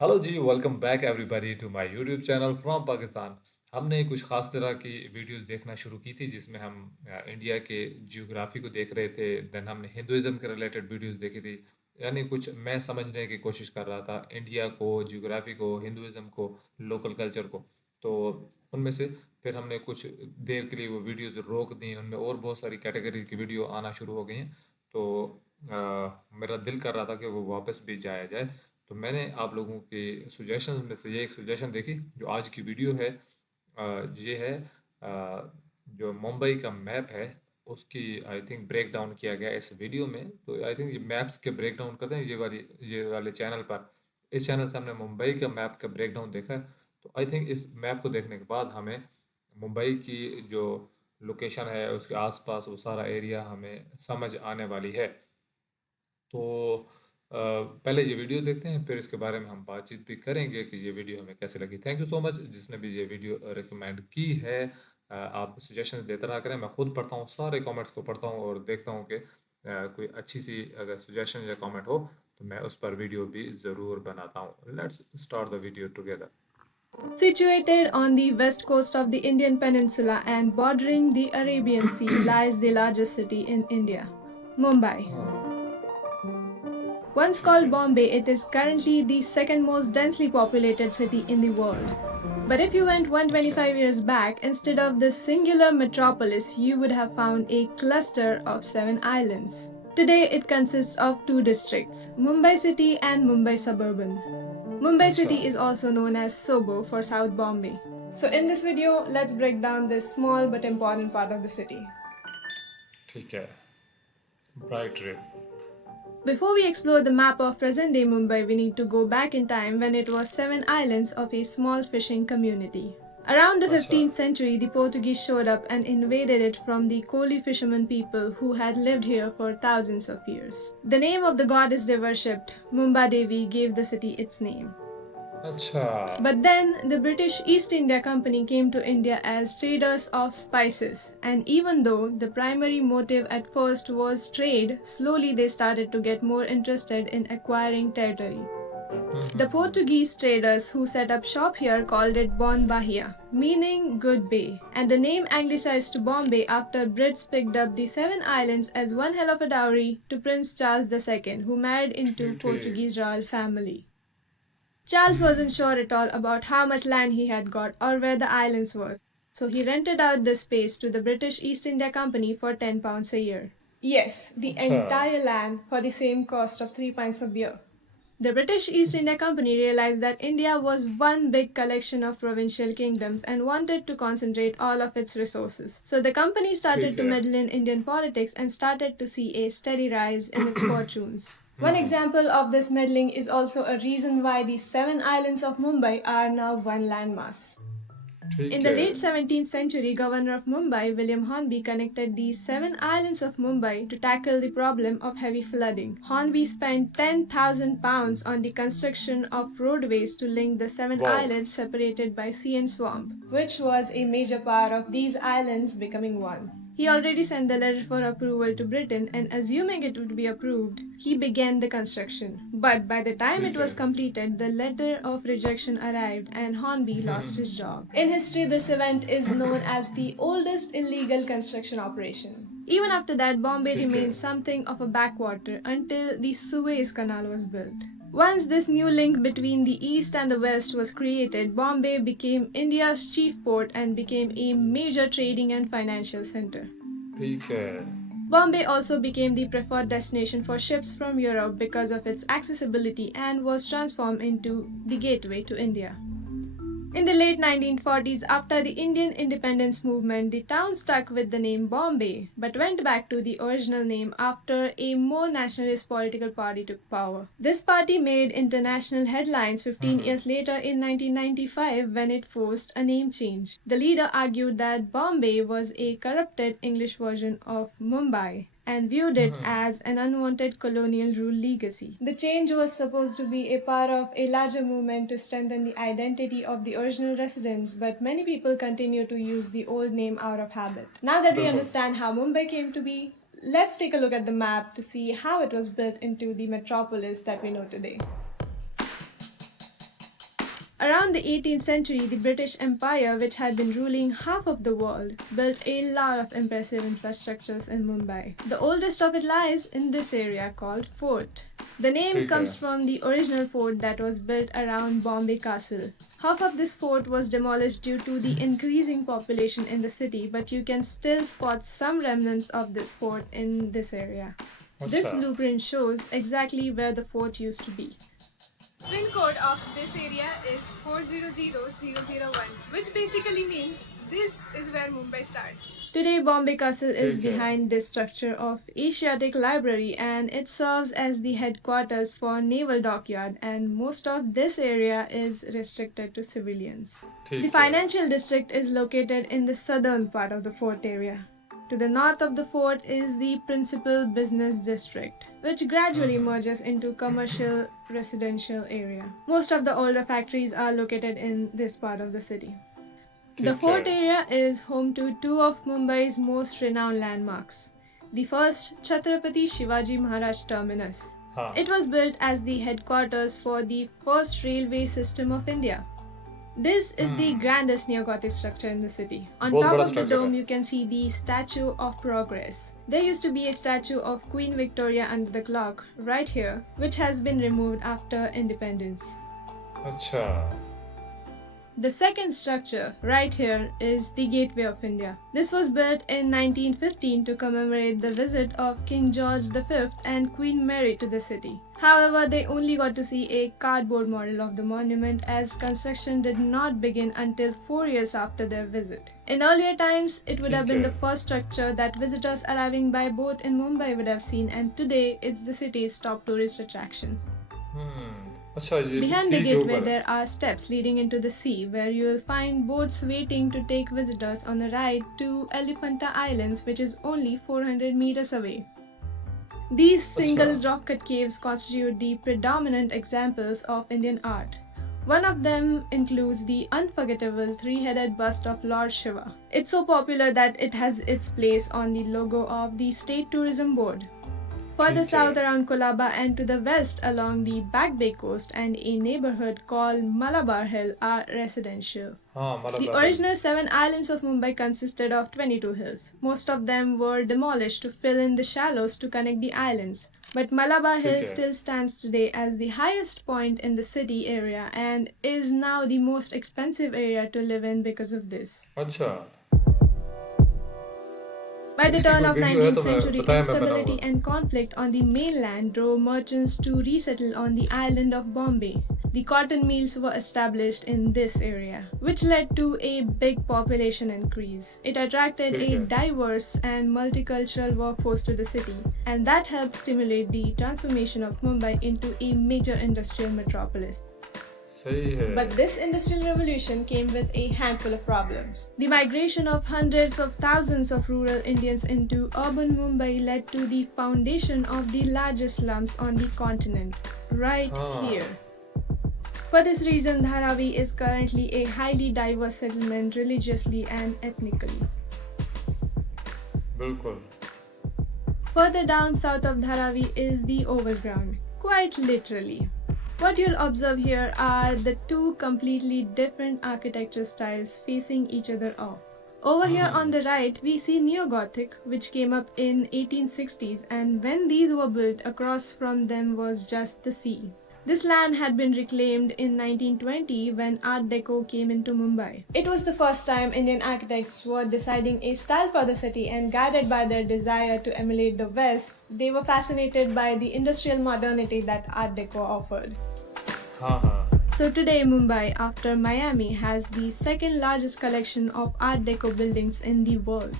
Hello ji, welcome back everybody to my YouTube channel from Pakistan. हमने कुछ ख़ास तरह की वीडियोस देखना शुरू की थी जिसमें हम इंडिया के जियोग्राफी को देख रहे थे। देन हमने हिंदुज़म के रिलेटेड वीडियोस देखी थी। यानी कुछ मैं समझने की कोशिश कर रहा था इंडिया को, जियोग्राफी को, हिंदुज़म को, लोकल कल्चर को। तो उनमें से फिर हमने कुछ देर के लिए वो वीडियोस रोक दी, उनमें और बहुत सारी कैटेगरी की वीडियो आना शुरू हो गई हैं। तो मेरा दिल कर रहा था कि वो वापस भी जाया जाए। तो मैंने आप लोगों के सुजेशंस में से ये एक सुजेशन देखी जो आज की वीडियो है। ये है जो मुंबई का मैप है उसकी आई थिंक ब्रेक डाउन किया गया है इस वीडियो में। तो आई थिंक ये मैप्स के ब्रेक डाउन करते हैं ये वाले चैनल पर। इस चैनल से हमने मुंबई का मैप का ब्रेक डाउन देखा है। तो आई थिंक इस मैप को देखने के बाद हमें मुंबई की जो लोकेशन है उसके आसपास वो सारा एरिया हमें समझ आने वाली है। तो पहले ये वीडियो देखते हैं, फिर इसके बारे में हम बातचीत भी करेंगे कि ये वीडियो हमें कैसे लगी। थैंक यू सो मच जिसने भी ये वीडियो रिकमेंड की है। आप सजेशंस देते रहा करें, मैं खुद पढ़ता हूँ, सारे कमेंट्स को पढ़ता हूँ और देखता हूँ कि कोई अच्छी सी अगर सजेशन या कमेंट हो तो मैं उस पर वीडियो भी ज़रूर बनाता हूँ। Let's start the video together. Situated on the west coast of the Indian peninsula and bordering the Arabian Sea lies the largest city in India, Mumbai. Once ठीक called है। Bombay, it is currently the second most densely populated city in the world. But if you went अच्छा। 125 years back, instead of this singular metropolis, you would have found a cluster of 7 islands. Today, it consists of 2 districts, Mumbai City and Mumbai Suburban. Mumbai अच्छा। City is also known as Sobo for South Bombay. So in this video, let's break down this small but important part of the city. ठीक है। Bright रे। Before we explore the map of present-day Mumbai, we need to go back in time when it was 7 islands of a small fishing community. Around the अच्छा। 15th century, the Portuguese showed up and invaded it from the Koli fishermen people who had lived here for thousands of years. The name of the goddess they worshipped, Mumba Devi, gave the city its name. अच्छा। But then the British East India Company came to India as traders of spices, and even though the primary motive at first was trade, slowly they started to get more interested in acquiring territory. The Portuguese traders who set up shop here called it Bon Bahia, meaning good bay, and the name anglicized to Bombay after Brits picked up the 7 islands as one hell of a dowry to Prince Charles II, who married into ठीक ठीक। Portuguese royal family. Charles wasn't sure at all about how much land he had got or where the islands were, so he rented out this space to the British East India Company for £10 a year. Yes, the अच्छा। entire land for the same cost of 3 pints of beer. The British East India Company realized that India was one big collection of provincial kingdoms and wanted to concentrate all of its resources. So the company started ठीक to है। meddle in Indian politics and started to see a steady rise in its fortunes. One example of this meddling is also a reason why the 7 islands of Mumbai are now one landmass. In ठीक the है। late 17th century, Governor of Mumbai, William Hornby, connected the 7 islands of Mumbai to tackle the problem of heavy flooding. Hornby spent £10,000 on the construction of roadways to link the seven wow. islands separated by sea and swamp, which was a major part of these islands becoming one. He already sent the letter for approval to Britain, and assuming it would be approved, he began the construction. But by the time it ठीक है। was completed, the letter of rejection arrived and Hornby lost his job. In history, this event is known as the oldest illegal construction operation. Even after that, Bombay ठीक है। remained something of a backwater until the Suez Canal was built. Once this new link between the East and the West was created, Bombay became India's chief port and became a major trading and financial center. ठीक है। Bombay also became the preferred destination for ships from Europe because of its accessibility and was transformed into the gateway to India. In the late 1940s, after the Indian independence movement, the town stuck with the name Bombay, but went back to the original name after a more nationalist political party took power. This party made international headlines 15 years later in 1995 when it forced a name change. The leader argued that Bombay was a corrupted English version of Mumbai and viewed it as an unwanted colonial rule legacy. The change was supposed to be a part of a larger movement to strengthen the identity of the original residents, but many people continue to use the old name out of habit. Now that we बिल्कुल। understand how Mumbai came to be, let's take a look at the map to see how it was built into the metropolis that we know today. Around the 18th century, the British Empire, which had been ruling half of the world, built a lot of impressive infrastructures in Mumbai. The oldest of it lies in this area called Fort. The name ठीक है comes from the original fort that was built around Bombay Castle. Half of this fort was demolished due to the increasing population in the city, but you can still spot some remnants of this fort in this area. This अच्छा blueprint shows exactly where the fort used to be. Pin code of this area is 400001, which basically means this is where Mumbai starts. Today, Bombay Castle is ठीक है behind this structure of Asiatic Library and it serves as the headquarters for Naval Dockyard, and most of this area is restricted to civilians. The ठीक है financial district is located in the southern part of the fort area. To the north of the fort is the principal business district, which gradually merges into commercial residential area. Most of the older factories are located in this part of the city. The ठीक fort है area is home to two of Mumbai's most renowned landmarks. The first, Chhatrapati Shivaji Maharaj Terminus. हाँ It was built as the headquarters for the first railway system of India. This is the grandest neo-Gothic structure in the city. On बहुत top बड़ा of the structure dome, है you can see the Statue of Progress. There used to be a statue of Queen Victoria under the clock right here, which has been removed after independence. अच्छा The second structure right here is the Gateway of India. This was built in 1915 to commemorate the visit of King George V and Queen Mary to the city. However, they only got to see a cardboard model of the monument as construction did not begin until 4 years after their visit. In earlier times, it would have been the first structure that visitors arriving by boat in Mumbai would have seen, and today it's the city's top tourist attraction. अच्छा ये Behind the सी के gateway, ऊपर है there are steps leading into the sea where you will find boats waiting to take visitors on a ride to Elephanta Islands, which is only 400 meters away. These single rock cut caves constitute the predominant examples of Indian art. One of them includes the unforgettable three-headed bust of Lord Shiva. It's so popular that it has its place on the logo of the State Tourism Board. Further south around Colaba and to the west along the Back Bay coast and a neighborhood called Malabar Hill are residential. हाँ The मतलब original 7 islands of Mumbai consisted of 22 hills. Most of them were demolished to fill in the shallows to connect the islands. But Malabar Hill still stands today as the highest point in the city area and is now the most expensive area to live in because of this. अच्छा By the इसकी turn कोई of video है 19th तो मैं century, बताया मैं instability बनाऊंगा and conflict on the mainland drove merchants to resettle on the island of Bombay. The cotton mills were established in this area, which led to a big population increase. It attracted a diverse and multicultural workforce to the city, and that helped stimulate the transformation of Mumbai into a major industrial metropolis. सही है But this industrial revolution came with a handful of problems. The migration of hundreds of thousands of rural Indians into urban Mumbai led to the foundation of the largest slums on the continent, right here. For this reason, Dharavi is currently a highly diverse settlement religiously and ethnically. बिल्कुल Further down south of Dharavi is the overground, quite literally. What you'll observe here are the two completely different architecture styles facing each other off. Over here on the right, we see Neo-Gothic, which came up in 1860s, and when these were built, across from them was just the sea. This land had been reclaimed in 1920 when Art Deco came into Mumbai. It was the first time Indian architects were deciding a style for the city, and guided by their desire to emulate the West, they were fascinated by the industrial modernity that Art Deco offered. So today Mumbai, after Miami, has the second largest collection of Art Deco buildings in the world.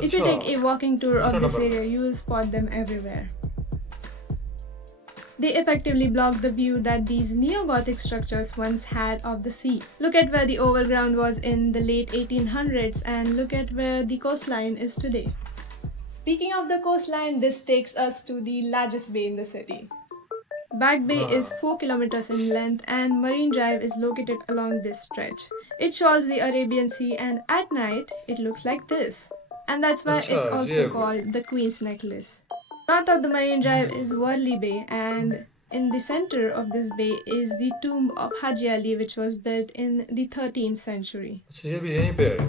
If you take a walking tour of this area, you will spot them everywhere. They effectively block the view that these neo-Gothic structures once had of the sea. Look at where the overground was in the late 1800s and look at where the coastline is today. Speaking of the coastline, this takes us to the largest bay in the city. Back Bay is 4 kilometers in length and Marine Drive is located along this stretch. It shows the Arabian Sea and at night it looks like this. And that's why it's also called the Queen's Necklace. North of the Marine Drive is Worli Bay and In the center of this bay is the tomb of Haji Ali, which was built in the 13th century. अच्छा ये भी यहीं पे है।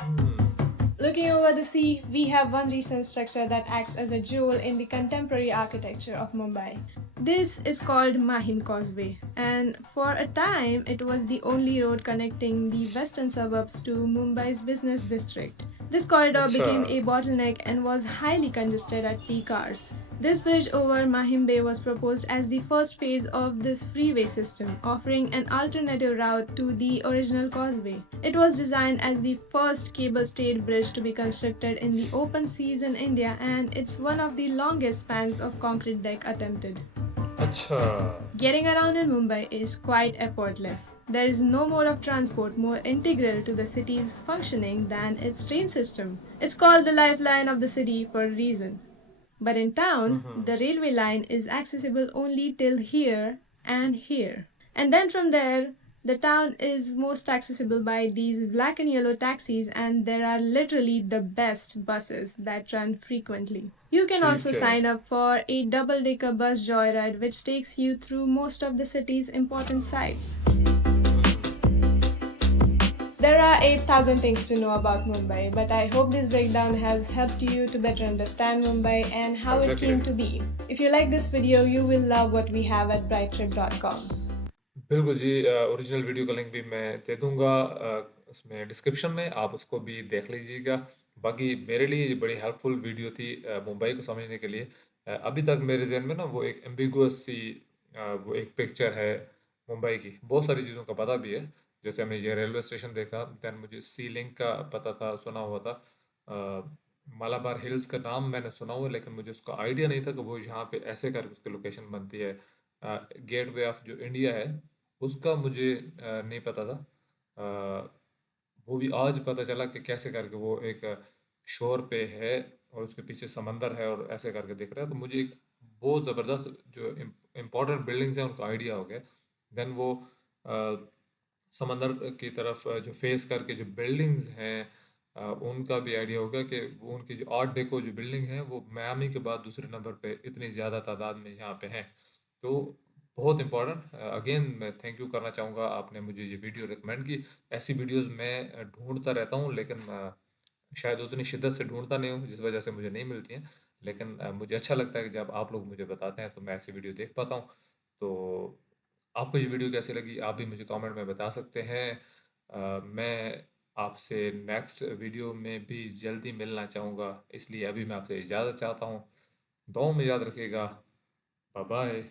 हम्म। Looking over the sea, we have one recent structure that acts as a jewel in the contemporary architecture of Mumbai. This is called Mahim Causeway, and for a time it was the only road connecting the western suburbs to Mumbai's business district. This corridor अच्छा। became a bottleneck and was highly congested at peak hours. This bridge over Mahim Bay was proposed as the first phase of this freeway system, offering an alternative route to the original causeway. It was designed as the first cable-stayed bridge to be constructed in the open seas in India, and it's one of the longest spans of concrete deck attempted. अच्छा। Getting around in Mumbai is quite effortless. There is no mode of transport more integral to the city's functioning than its train system. It's called the lifeline of the city for a reason. But in town, hmm. the railway line is accessible only till here and here. And then from there, the town is most accessible by these black and yellow taxis, and there are literally the best buses that run frequently. You can also ठीक है। sign up for a double-decker bus joyride which takes you through most of the city's important sites. There are 8,000 things to know about Mumbai, but I hope this breakdown has helped you to better understand Mumbai and how it Exactly। came to be. If you like this video, you will love what we have at brighttrip.com. बिल्कुल जी, original video का link भी मैं दे दूंगा उसमें description में, आप उसको भी देख लीजिएगा। बाकी मेरे लिए ये बड़ी हेल्पफुल वीडियो थी मुंबई को समझने के लिए। अभी तक मेरे जहन में ना वो एक एम्बिगुअस सी वो एक पिक्चर है मुंबई की, बहुत सारी चीज़ों का पता भी है। जैसे हमने ये रेलवे स्टेशन देखा, दैन मुझे सी लिंक का पता था, सुना हुआ था। मालाबार हिल्स का नाम मैंने सुना हुआ है, लेकिन मुझे उसका आइडिया नहीं था कि वो यहाँ पे ऐसे करके उसकी लोकेशन बनती है। गेटवे ऑफ जो इंडिया है उसका मुझे नहीं पता था। वो भी आज पता चला कि कैसे करके वो एक शोर पे है और उसके पीछे समंदर है और ऐसे करके दिख रहा है। तो मुझे एक बहुत ज़बरदस्त जो इम्पोर्टेंट बिल्डिंग्स हैं उनका आइडिया हो गया। देन वो अ, समंदर की तरफ जो फेस करके जो बिल्डिंग्स हैं उनका भी आइडिया हो गया कि वो उनकी जो आर्ट डेको जो बिल्डिंग है वो मियामी के बाद दूसरे नंबर पे इतनी ज़्यादा तादाद में यहाँ पे हैं। तो बहुत इम्पोर्टेंट, अगेन मैं थैंक यू करना चाहूँगा, आपने मुझे ये वीडियो रिकमेंड की। ऐसी वीडियोस मैं ढूंढता रहता हूँ, लेकिन शायद उतनी शिद्दत से ढूंढता नहीं हूँ जिस वजह से मुझे नहीं मिलती हैं। लेकिन मुझे अच्छा लगता है कि जब आप लोग मुझे बताते हैं तो मैं ऐसी वीडियो देख पाता हूँ। तो आपको ये वीडियो कैसी लगी आप भी मुझे कमेंट में बता सकते हैं। मैं आपसे नेक्स्ट वीडियो में भी जल्दी मिलना चाहूँगा, इसलिए अभी मैं आपसे इजाज़त चाहता हूँ। दुआ में याद रखिएगा। Bye bye.